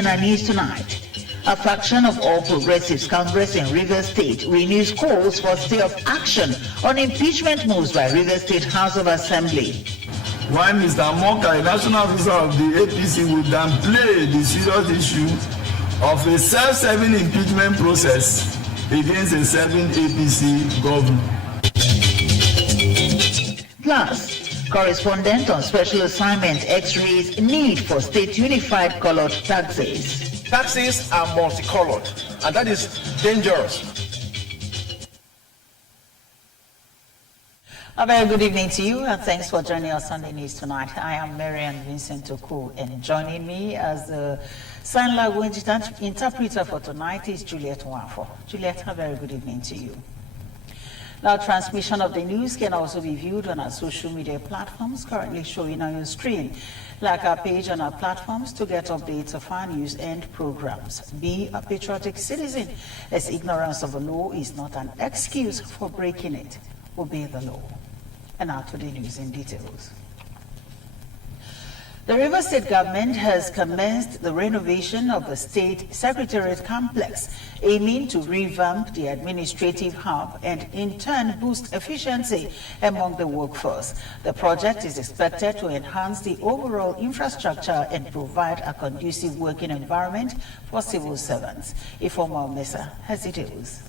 in our news tonight. A faction of All Progressives Congress in Rivers State renews calls for stay of action on impeachment moves by Rivers State House of Assembly. While Mr. Moka, a national officer of the APC, would downplay the serious issue of a self-serving impeachment process against a serving APC governor. Plus, correspondent on special assignment X-rays need for state unified colored taxis. Taxis are multicolored, and that is dangerous. A very good evening to you, and thanks for joining us on the news tonight. I am Marian Vincent Oku, and joining me as the sign language interpreter for tonight is Juliet Wafo. Juliet, a very good evening to you. Now, transmission of the news can also be viewed on our social media platforms currently showing on your screen. Like our page on our platforms to get updates of our news and programs. Be a patriotic citizen, as ignorance of the law is not an excuse for breaking it. Obey the law. And now to the news in details. The Rivers State government has commenced the renovation of the State Secretariat complex, aiming to revamp the administrative hub and in turn boost efficiency among the workforce. The project is expected to enhance the overall infrastructure and provide a conducive working environment for civil servants. Ifoma Mesa has details.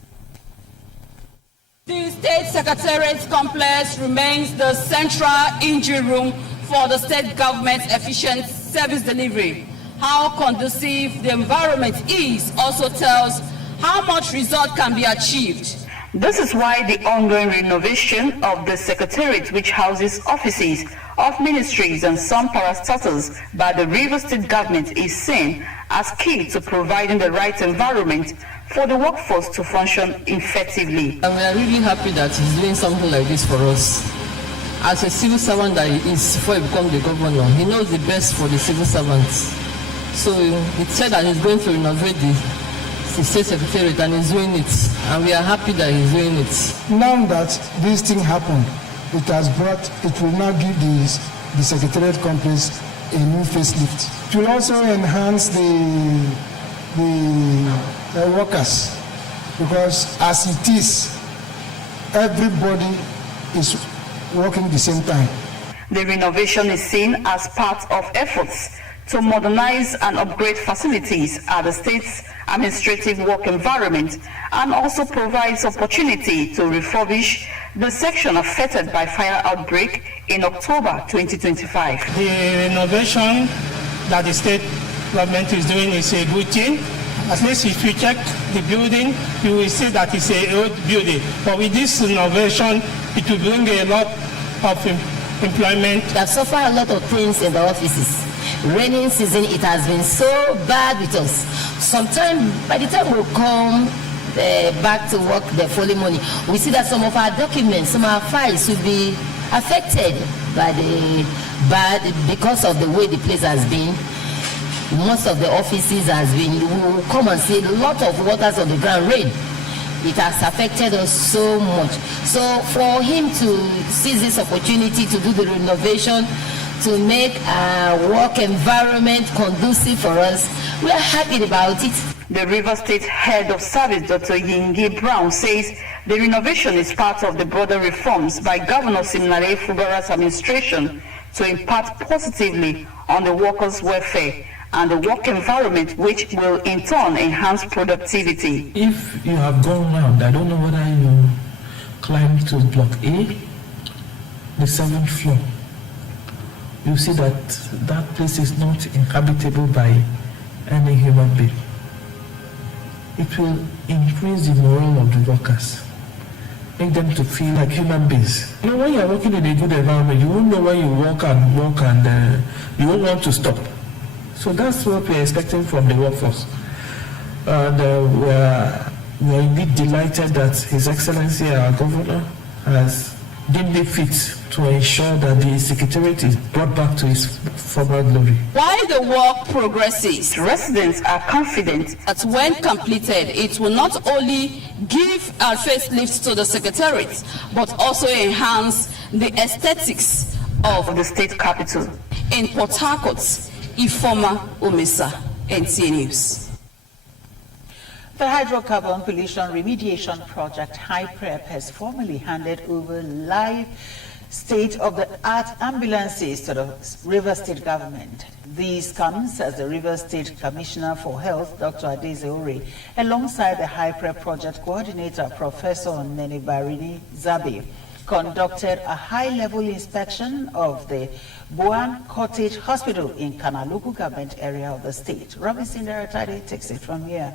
The State Secretariat complex remains the central engine room for the state government's efficient service delivery. How conducive the environment is also tells how much result can be achieved. This is why the ongoing renovation of the Secretariat, which houses offices of ministries and some parastatals by the Rivers State government, is seen as key to providing the right environment for the workforce to function effectively. And we are really happy that he's doing something like this for us. As a civil servant that he is before he becomes the governor, he knows the best for the civil servants. So he said that he's going to renovate the State Secretariat, and he's doing it. And we are happy that he's doing it. Now that this thing happened, it will now give the Secretariat complex a new facelift. It will also enhance the workers, because as it is, everybody is working at the same time. The renovation is seen as part of efforts to modernize and upgrade facilities at the state's administrative work environment, and also provides opportunity to refurbish the section affected by fire outbreak in October 2025. The renovation that the state government is doing is a good thing. At least if you check the building, you will see that it's an old building. But with this renovation, it will bring a lot of employment. We have suffered a lot of things in the offices. Raining season, it has been so bad with us. By the time we come back to work the following morning, we see that some of our documents, some of our files will be affected by because of the way the place has been. Most of the offices has been, we will come and see a lot of waters on the ground, rain. It has affected us so much. So for him to seize this opportunity to do the renovation, to make our work environment conducive for us, we are happy about it. The Rivers State Head of Service, Dr. Yingi Brown, says the renovation is part of the broader reforms by Governor Siminalayi Fubara's administration to impact positively on the workers' welfare and the work environment, which will in turn enhance productivity. If you have gone round, I don't know whether you climbed to block A, the 7th floor, you see that that place is not inhabitable by any human being. It will increase the morale of the workers, make them to feel like human beings. You know, when you're working in a good environment, you won't know when you walk and you won't want to stop. So that's what we're expecting from the workforce. And we're indeed delighted that His Excellency, our Governor, has deemed it fit to ensure that the Secretariat is brought back to its former glory. While the work progresses, residents are confident that when completed, it will not only give a facelift to the Secretariat, but also enhance the aesthetics of the state capital. In Port Harcourt, Ifoma Omesa, NTA News. The Hydrocarbon Pollution Remediation Project, HYPREP, has formally handed over live state-of-the-art ambulances to the River State government. This comes as the River State Commissioner for Health, Dr. Adeze Ore, alongside the HYPREP project coordinator, Professor Nenibarini Zabi, conducted a high-level inspection of the Boan Cottage Hospital in Kana local government area of the state. Robinson Deratade takes it from here.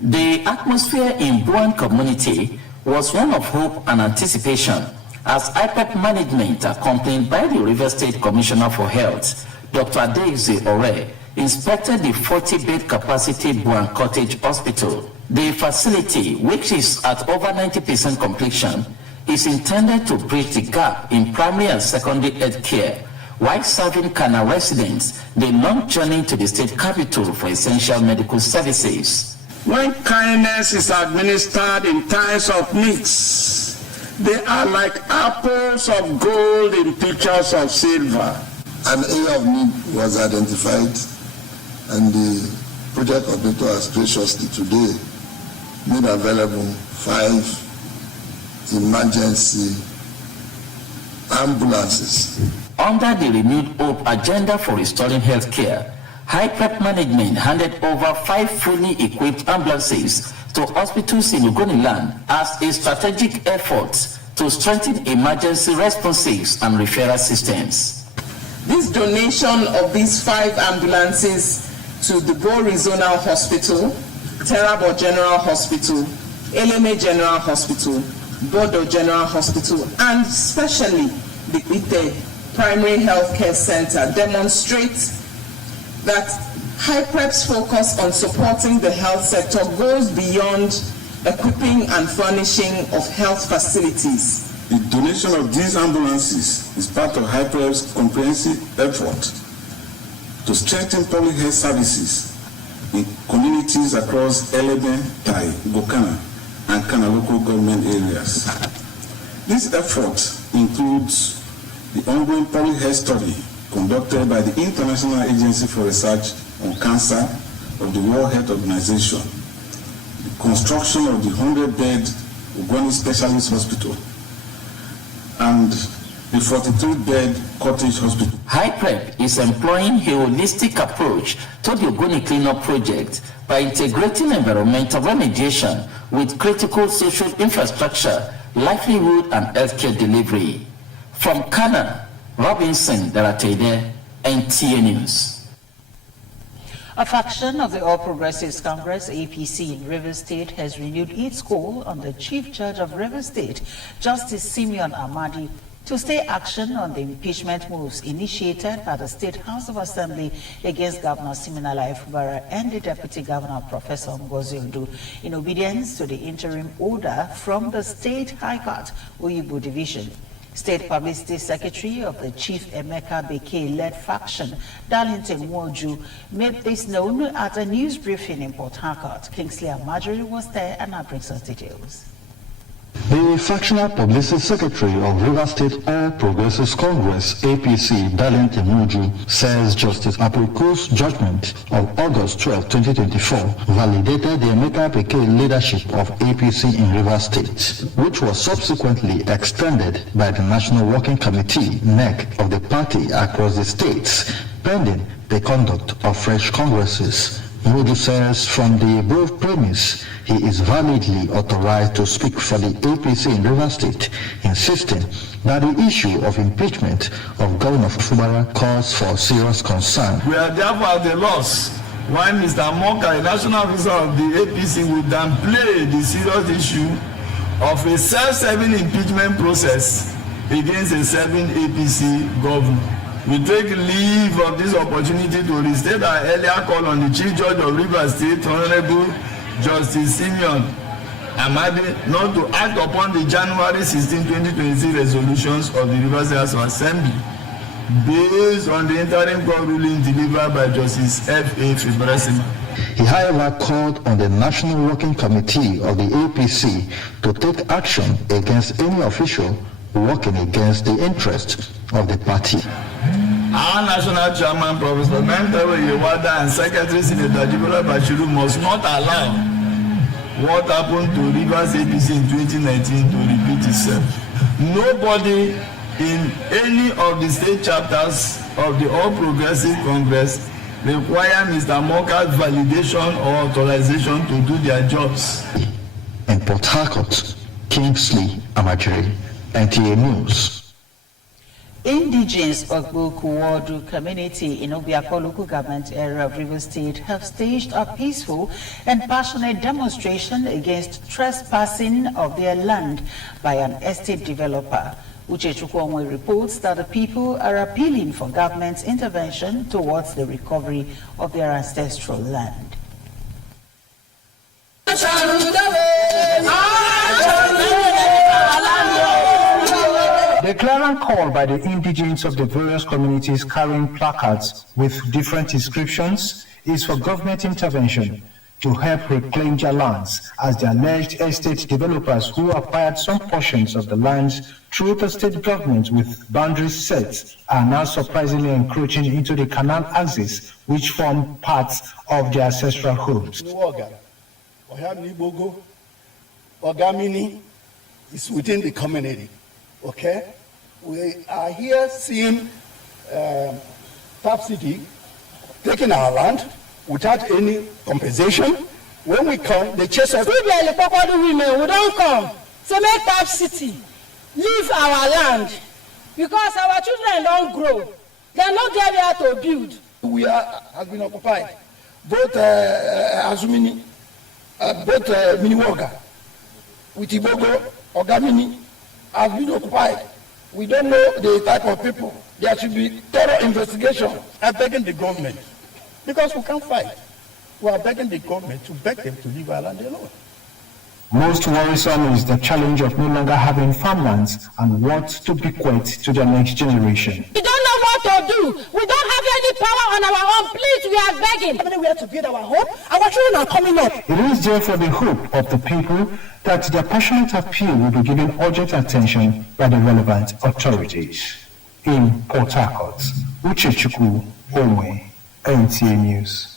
The atmosphere in Boan community was one of hope and anticipation as HYPREP management, accompanied by the River State Commissioner for Health, Dr. Adeze Ore, inspected the 40-bed capacity Boan Cottage Hospital. The facility, which is at over 90% completion, is intended to bridge the gap in primary and secondary health care while serving Kana residents the long journey to the state capital for essential medical services. When kindness is administered in times of needs, they are like apples of gold in pictures of silver. An area of need was identified, and the project coordinator has graciously today made available 5 emergency ambulances. Under the renewed hope agenda for restoring health care, HYPREP management handed over 5 fully equipped ambulances to hospitals in Ogoniland as a strategic effort to strengthen emergency responses and referral systems. This donation of these 5 ambulances to the Bo Regional Hospital, Terabo General Hospital, Eleme General Hospital, Bodo General Hospital, and especially the Ite Primary Health Care Center demonstrates that HYPREP's focus on supporting the health sector goes beyond equipping and furnishing of health facilities. The donation of these ambulances is part of HYPREP's comprehensive effort to strengthen public health services in communities across Elebe, Tai, Gokana, and Kana local government areas. This effort includes the ongoing public health study conducted by the International Agency for Research on Cancer of the World Health Organization, the construction of the 100-bed Ogoni Specialist Hospital, and the 43-bed Cottage Hospital. HYPREP is employing a holistic approach to the Ogoni cleanup project by integrating environmental remediation with critical social infrastructure, livelihood, and healthcare delivery. From Kana, Robinson Deratede, NTA News. A faction of the All Progressives Congress, APC, in Rivers State has renewed its call on the Chief Judge of Rivers State, Justice Simeon Amadi, to stay action on the impeachment moves initiated by the State House of Assembly against Governor Siminalayi Fubara and the Deputy Governor, Professor Ngozi Odu, in obedience to the interim order from the State High Court, Oyibo Division. State Publicity Secretary of the Chief Emeka Beke-led faction, Darlington Nwoju, made this known at a news briefing in Port Harcourt. Kingsley Amajori was there and now brings us details. The Factional Publicity Secretary of Rivers State All Progressives Congress, APC, Darlington Nwoju, says Justice Apoku's judgment of August 12, 2024 validated the Emeka Beke leadership of APC in Rivers State, which was subsequently extended by the National Working Committee, NEC, of the party across the states, pending the conduct of fresh congresses. Nwoju says from the above premise, he is validly authorized to speak for the APC in Rivers State, insisting that the issue of impeachment of Governor Fubara calls for serious concern. We are therefore at a loss why Mr. Moka, a national officer of the APC, would downplay the serious issue of a self-serving impeachment process against a serving APC governor. We take leave of this opportunity to restate our earlier call on the Chief Judge of Rivers State, Honorable Justice Simeon Amadi, not to act upon the January 16, 2023 resolutions of the Rivers State House of Assembly based on the interim court ruling delivered by Justice F.A. Fibrasima. He, however, called on the National Working Committee of the APC to take action against any official working against the interests of the party. Our national chairman, Professor Mentawe Yewada, and Secretary Senator Jibola Bashiru must not allow what happened to Rivers APC in 2019 to repeat itself. Nobody in any of the state chapters of the All Progressive Congress require Mr. Moka's validation or authorization to do their jobs. In Port Harcourt, Kingsley Amajiri, NTA News. Indigenous Ogbukuwodu community in Obiako local government area of Rivers State have staged a peaceful and passionate demonstration against trespassing of their land by an estate developer. Uche Chukwuonwe reports that the people are appealing for government's intervention towards the recovery of their ancestral land. The clarion call by the indigents of the various communities carrying placards with different inscriptions is for government intervention to help reclaim their lands, as the alleged estate developers who acquired some portions of the lands through the state government with boundaries set are now surprisingly encroaching into the canal axis, which form parts of their ancestral homes. Ogamini is within the community. Okay, we are here seeing Tap City taking our land without any compensation. When we come, they chase us. We women, we don't come. So make Tap City leave our land because our children don't grow. They're not there yet to build. We have been occupied. Both Azumini, both Miniwoga, with Ibogo, Ogamini, have been occupied. We don't know the type of people. There should be thorough investigation. I'm begging the government, because we can't fight. We are begging the government to beg them to leave our land alone. Most worrisome is the challenge of no longer having farmlands and what to bequeath to the next generation. We don't know what to do. We don't have any power on our own. Please, we are begging. We have to build our home. Our children are coming up. It is therefore the hope of the people that their passionate appeal will be given urgent attention by the relevant authorities. In Port Harcourt, Uche Chukwuonwe, NTA News.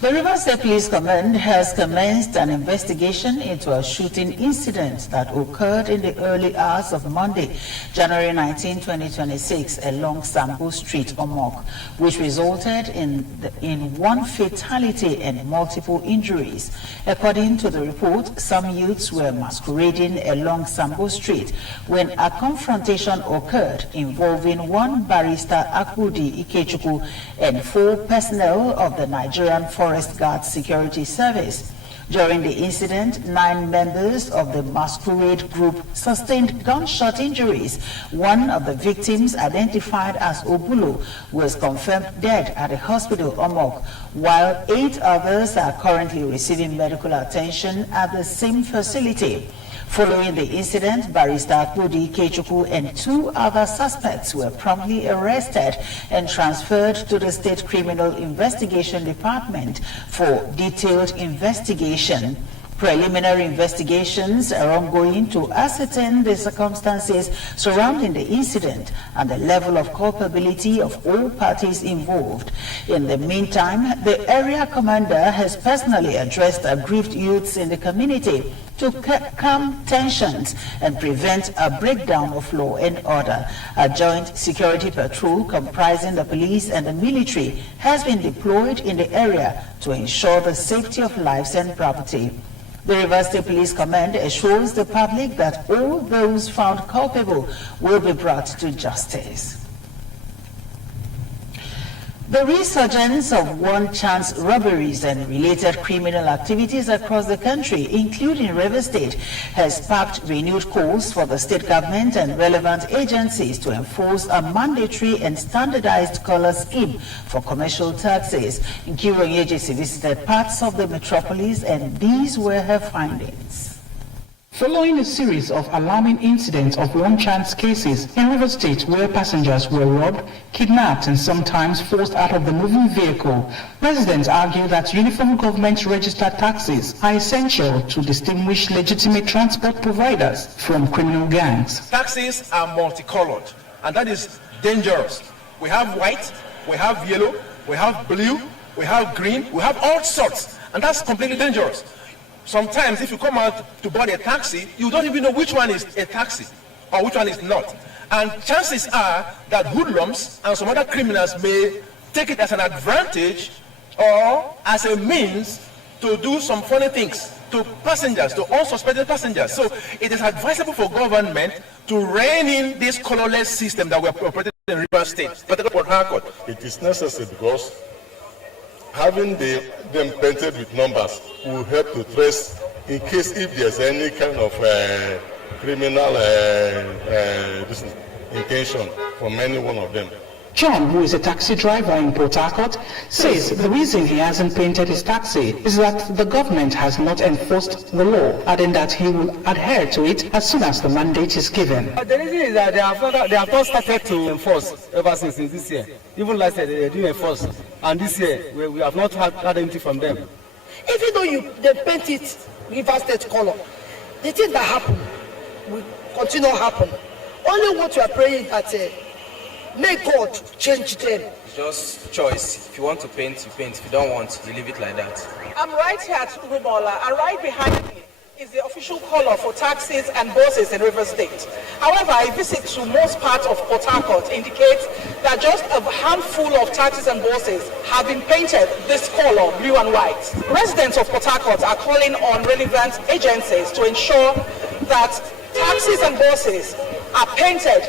The Rivers State Police Command has commenced an investigation into a shooting incident that occurred in the early hours of Monday, January 19, 2026, along Sambu Street, Omok, which resulted in one fatality and multiple injuries. According to the report, some youths were masquerading along Sambu Street when a confrontation occurred involving one barrister Akudi Ikechukwu and 4 personnel of the Nigerian Forest Guard Security Service. During the incident, 9 members of the masquerade group sustained gunshot injuries. One of the victims, identified as Obulo, was confirmed dead at a hospital, Omok, while 8 others are currently receiving medical attention at the same facility. Following the incident, Barrister Akudi Ikechukwu and 2 other suspects were promptly arrested and transferred to the State Criminal Investigation Department for detailed investigation. Preliminary investigations are ongoing to ascertain the circumstances surrounding the incident and the level of culpability of all parties involved. In the meantime, the area commander has personally addressed aggrieved youths in the community to calm tensions and prevent a breakdown of law and order. A joint security patrol comprising the police and the military has been deployed in the area to ensure the safety of lives and property. The Rivers State Police Command assures the public that all those found culpable will be brought to justice. The resurgence of one-chance robberies and related criminal activities across the country, including Rivers State, has sparked renewed calls for the state government and relevant agencies to enforce a mandatory and standardized color scheme for commercial taxis. Nkiru Onyejisi visited parts of the metropolis, and these were her findings. Following a series of alarming incidents of one-chance cases in Rivers State where passengers were robbed, kidnapped, and sometimes forced out of the moving vehicle, residents argue that uniform government-registered taxis are essential to distinguish legitimate transport providers from criminal gangs. Taxis are multicolored, and that is dangerous. We have white, we have yellow, we have blue, we have green, we have all sorts, and that's completely dangerous. Sometimes if you come out to board a taxi, you don't even know which one is a taxi or which one is not. And chances are that hoodlums and some other criminals may take it as an advantage or as a means to do some funny things to passengers, to unsuspecting passengers. So it is advisable for government to rein in this colorless system that we are operating in Rivers State, particularly Port Harcourt. It is necessary because having them painted with numbers will help to trace in case if there's any kind of criminal intention from any one of them. John, who is a taxi driver in Port Harcourt, says the reason he hasn't painted his taxi is that the government has not enforced the law, adding that he will adhere to it as soon as the mandate is given. The reason is that they have not started to enforce ever since this year. Even last year they didn't enforce, and this year we have not had anything from them. Even though they paint it Rivers State color, the things that happen will continue to happen. Only what you are praying that may God change them. It's just choice. If you want to paint, you paint. If you don't want, you leave it like that. I'm right here at Rumola, and right behind me is the official color for taxis and buses in Rivers State. However, a visit to most parts of Port Harcourt indicates that just a handful of taxis and buses have been painted this color, blue and white. Residents of Port Harcourt are calling on relevant agencies to ensure that taxis and buses are painted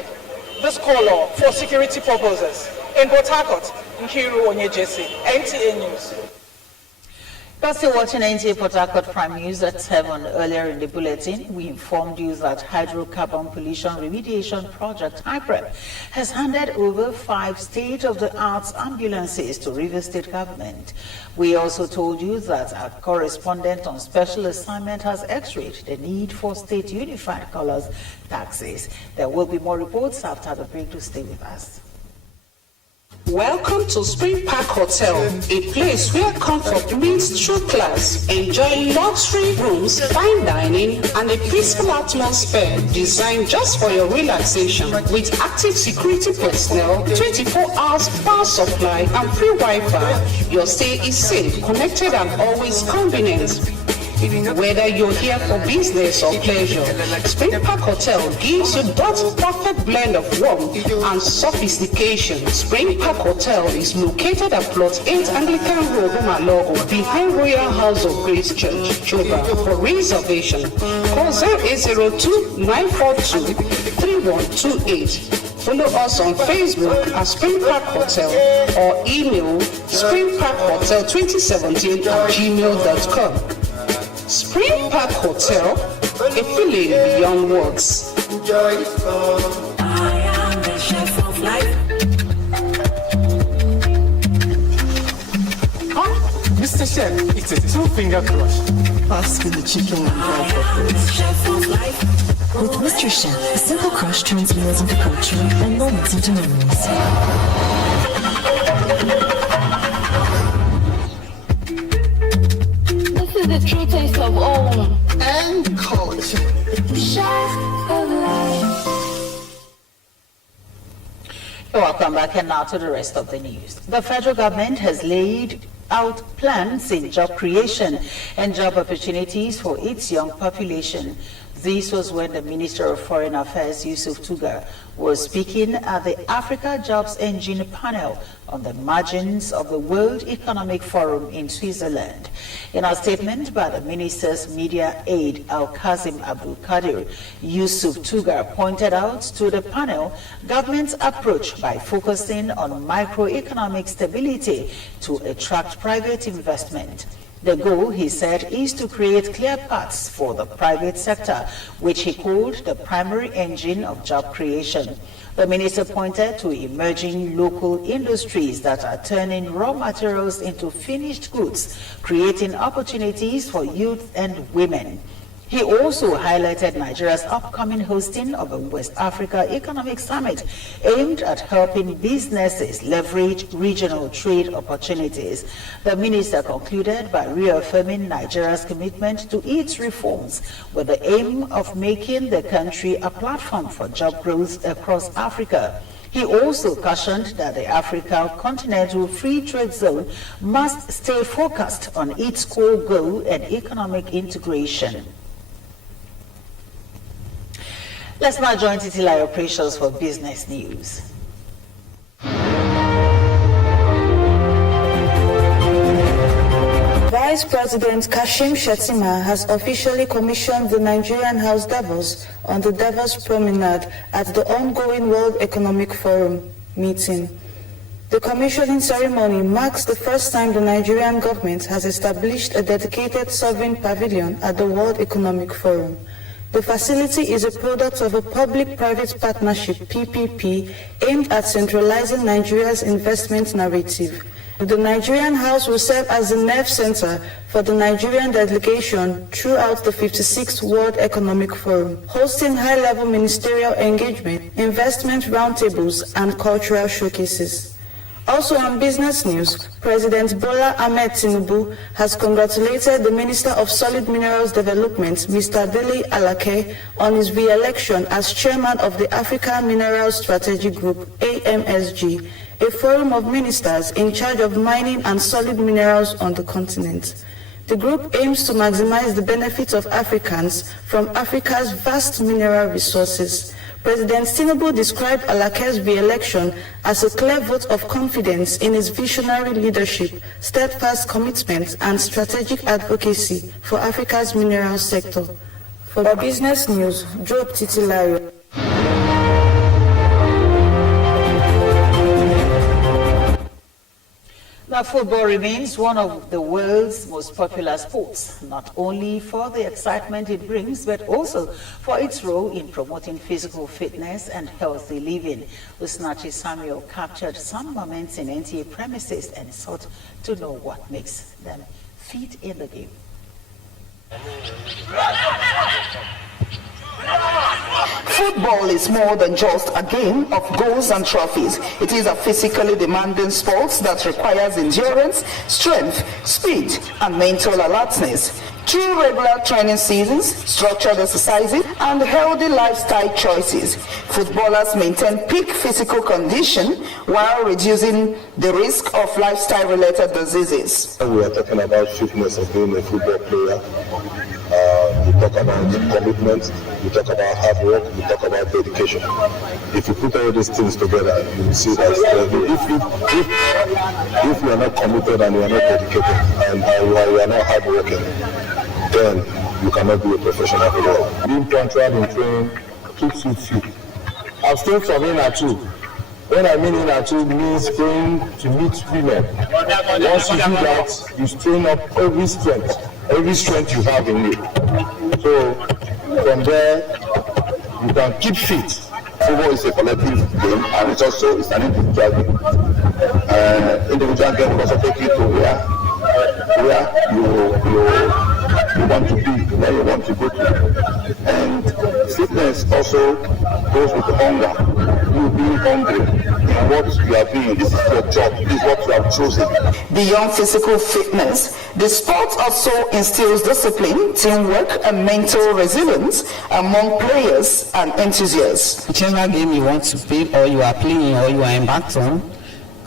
this color for security purposes. In Port Harcourt, Nkiru Onyejesi, NTA News. You're still watching NTA Port Harcourt Prime News at 7. Earlier in the bulletin, we informed you that Hydrocarbon Pollution Remediation Project, HYPREP, has handed over 5 state-of-the-art ambulances to Rivers State Government. We also told you that our correspondent on special assignment has x-rayed the need for state unified colors taxis. There will be more reports after the break. To stay with us. Welcome to Spring Park Hotel, a place where comfort meets true class. Enjoy luxury rooms, fine dining, and a peaceful atmosphere designed just for your relaxation. With active security personnel, 24 hours power supply, and free Wi-Fi, your stay is safe, connected, and always convenient. Whether you're here for business or pleasure, Spring Park Hotel gives you that perfect blend of warmth and sophistication. Spring Park Hotel is located at Plot 8 Anglican Road, Umalogo, behind Royal House of Grace Church, Choba. For reservation, call 0802-942-3128. Follow us on Facebook at Spring Park Hotel or email springparkhotel2017@gmail.com. Spring Park Hotel, a feeling beyond words. I am the chef of life. Mr. Chef, it's a 2-finger crush. Pass me the chicken and chef of life. With Mr. Chef, a simple crush turns meals into culture and moments into memories. The true taste of home and culture. Chef of life. Welcome back, and now to the rest of the news. The federal government has laid out plans in job creation and job opportunities for its young population. This was when the Minister of Foreign Affairs, Yusuf Tugar, was speaking at the Africa Jobs Engine panel on the margins of the World Economic Forum in Switzerland. In a statement by the minister's media aide, Al-Kazim Abdul Qadir, Yusuf Tugar pointed out to the panel government's approach by focusing on microeconomic stability to attract private investment. The goal, he said, is to create clear paths for the private sector, which he called the primary engine of job creation. The minister pointed to emerging local industries that are turning raw materials into finished goods, creating opportunities for youth and women. He also highlighted Nigeria's upcoming hosting of a West Africa Economic Summit aimed at helping businesses leverage regional trade opportunities. The minister concluded by reaffirming Nigeria's commitment to its reforms with the aim of making the country a platform for job growth across Africa. He also cautioned that the Africa Continental Free Trade Zone must stay focused on its core goal and economic integration. Let's now join Titilayo Precious for business news. Vice President Kashim Shettima has officially commissioned the Nigerian House Davos on the Davos Promenade at the ongoing World Economic Forum meeting. The commissioning ceremony marks the first time the Nigerian government has established a dedicated sovereign pavilion at the World Economic Forum. The facility is a product of a public-private partnership, PPP, aimed at centralizing Nigeria's investment narrative. The Nigerian House will serve as the nerve center for the Nigerian delegation throughout the 56th World Economic Forum, hosting high-level ministerial engagement, investment roundtables, and cultural showcases. Also on business news, President Bola Ahmed Tinubu has congratulated the Minister of Solid Minerals Development, Mr. Dele Alake, on his re-election as chairman of the Africa Minerals Strategy Group, AMSG, a forum of ministers in charge of mining and solid minerals on the continent. The group aims to maximize the benefits of Africans from Africa's vast mineral resources. President Tinubu described Alake's re-election as a clear vote of confidence in his visionary leadership, steadfast commitment, and strategic advocacy for Africa's mineral sector. For business news, Job Titilayo. Now, football remains one of the world's most popular sports, not only for the excitement it brings, but also for its role in promoting physical fitness and healthy living. Usnachi Samuel captured some moments in NTA premises and sought to know what makes them fit in the game. Football is more than just a game of goals and trophies. It is a physically demanding sport that requires endurance, strength, speed, and mental alertness. Through regular training seasons, structured exercises, and healthy lifestyle choices, footballers maintain peak physical condition while reducing the risk of lifestyle-related diseases. We are talking about fitness of being a football player. We talk about commitment, we talk about hard work, we talk about dedication. If you put all these things together, you will see that if you are not committed and you are not dedicated and you are not hardworking, then you cannot be a professional player. Being punctual in training keeps you fit. I've stayed from Inatu. When I mean Inatu, means going to meet women. Once you do that, you strain up every strength you have in you. So from there, you can keep fit. Football is a collective game, and it's also an individual game. Individual game will also take you to where you want to be, where you want to go to. And fitness also goes with hunger. You being hungry in what you are doing. This is your job. This is what you have chosen. Beyond physical fitness, the sport also instills discipline, teamwork, and mental resilience among players and enthusiasts. Whichever game you want to play, or you are playing, or you are embarked on,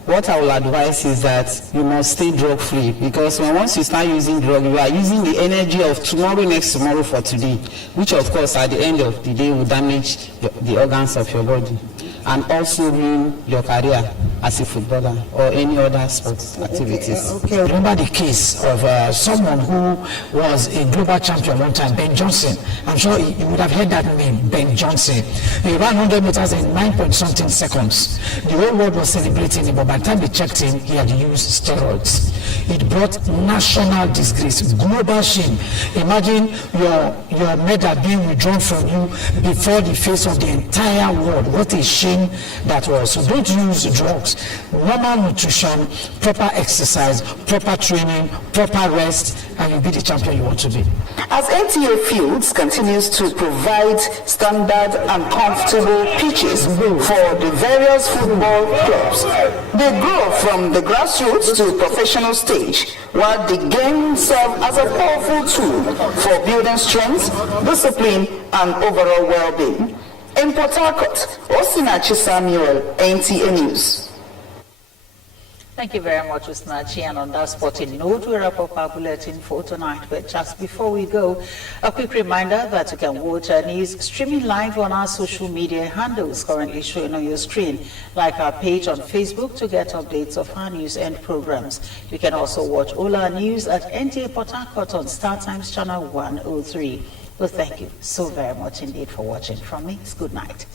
what I will advise is that you must stay drug-free, because once you start using drug, you are using the energy of tomorrow, next tomorrow for today, which of course at the end of the day will damage the organs of your body and also ruin your career as a footballer or any other sports activities. Okay. Remember the case of someone who was a global champion one time, Ben Johnson. I'm sure you would have heard that name, Ben Johnson. He ran 100 meters in 9-point-something seconds. The whole world was celebrating him, but by the time they checked him, he had used steroids. It brought national disgrace, global shame. Imagine your medal being withdrawn from you before the face of the entire world. What a shame that was. So don't use drugs. Normal nutrition, proper exercise, proper training, proper rest, and you'll be the champion you want to be. As NTA Fields continues to provide standard and comfortable pitches for the various football clubs, they grow from the grassroots to professional stage, while the game serves as a powerful tool for building strength, discipline, and overall well-being. In Port Harcourt, Osinachi Samuel, NTA News. Thank you very much, Usnachi. And on that sporting note, we wrap up our bulletin for tonight. But just before we go, a quick reminder that you can watch our news streaming live on our social media handles currently showing on your screen, like our page on Facebook to get updates of our news and programs. You can also watch all our news at NTA Port Harcourt on Star Times Channel 103. Well, thank you so very much indeed for watching. From me, it's good night.